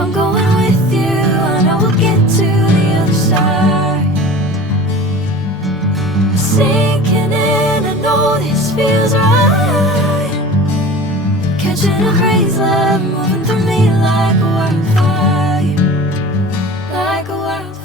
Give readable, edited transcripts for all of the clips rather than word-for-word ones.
I'm going with you, I know we'll get to the other side. Sinking in, I know this feels right. Catching a crazy love, moving through me like a wildfire, like a wildfire.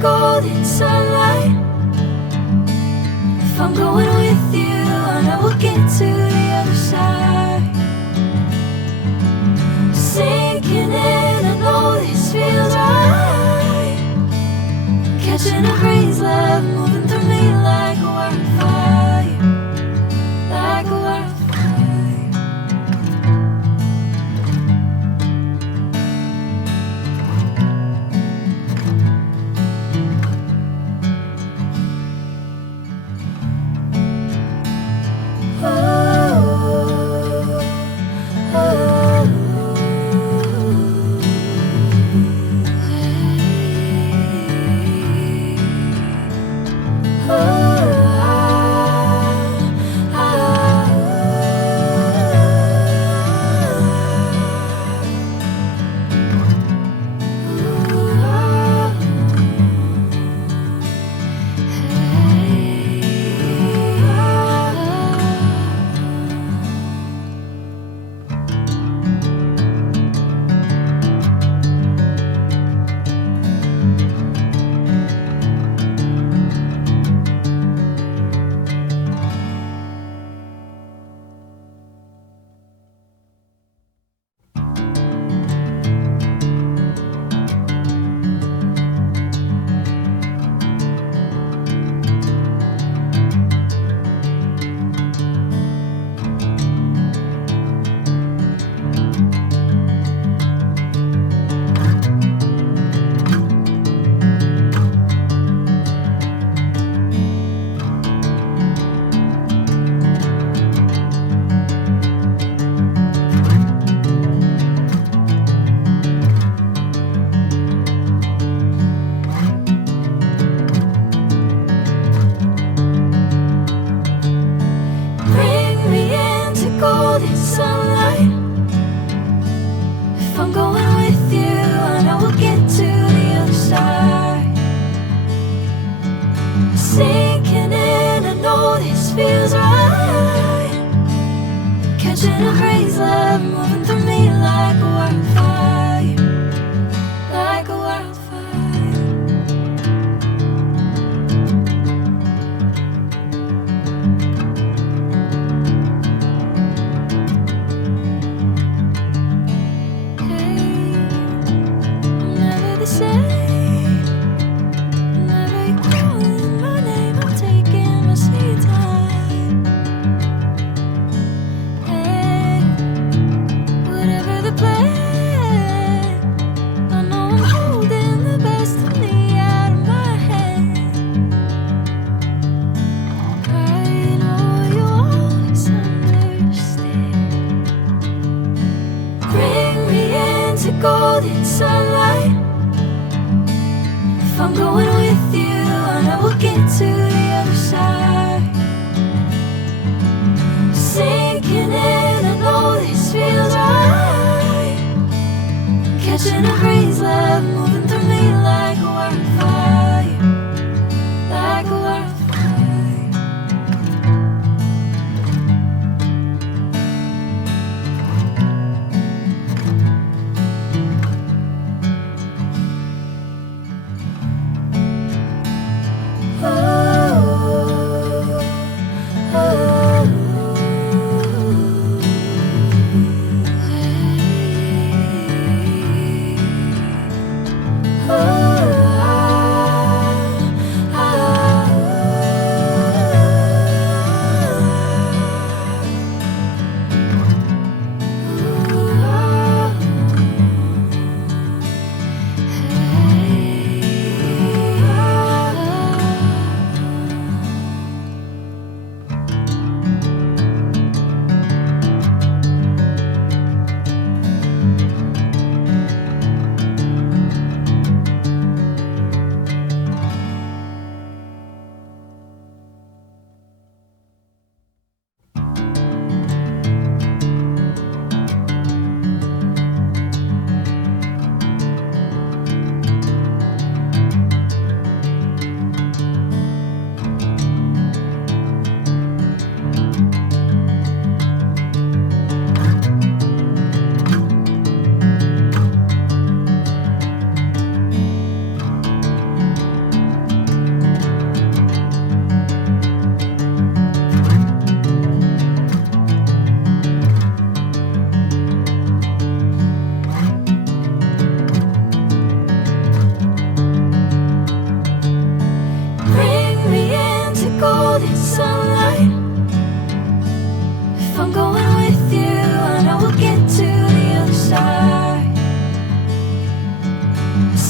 Golden sunlight. If I'm going with you, I know we'll get to the other side. Sinking in, I know this feels right. Catching a crazy love, moving through me like a wildfire, like a wildfire. Golden sunlight. If I'm going with you, I know we'll get to the other side. Sinking in, I know this feels right. Catching a crazy love, moving through me like a wildfire, like a wildfire.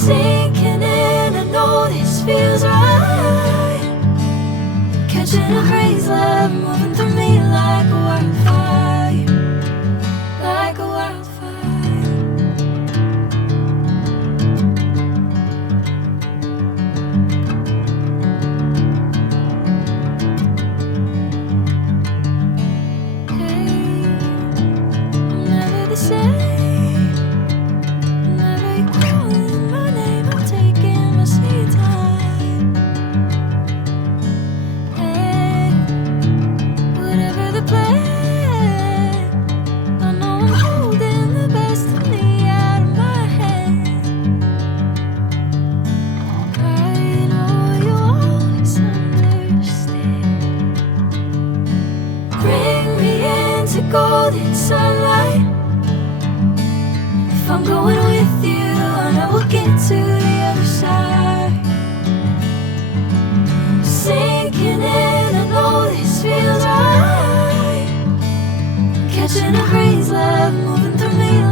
Sinking in, I know this feels right. Catching a breeze, love moving through me like a wildfire, like a wildfire. Golden sunlight. If I'm going with you, I know we'll get to the other side. Sinking in, I know this feels right. Catching a breeze, love moving through me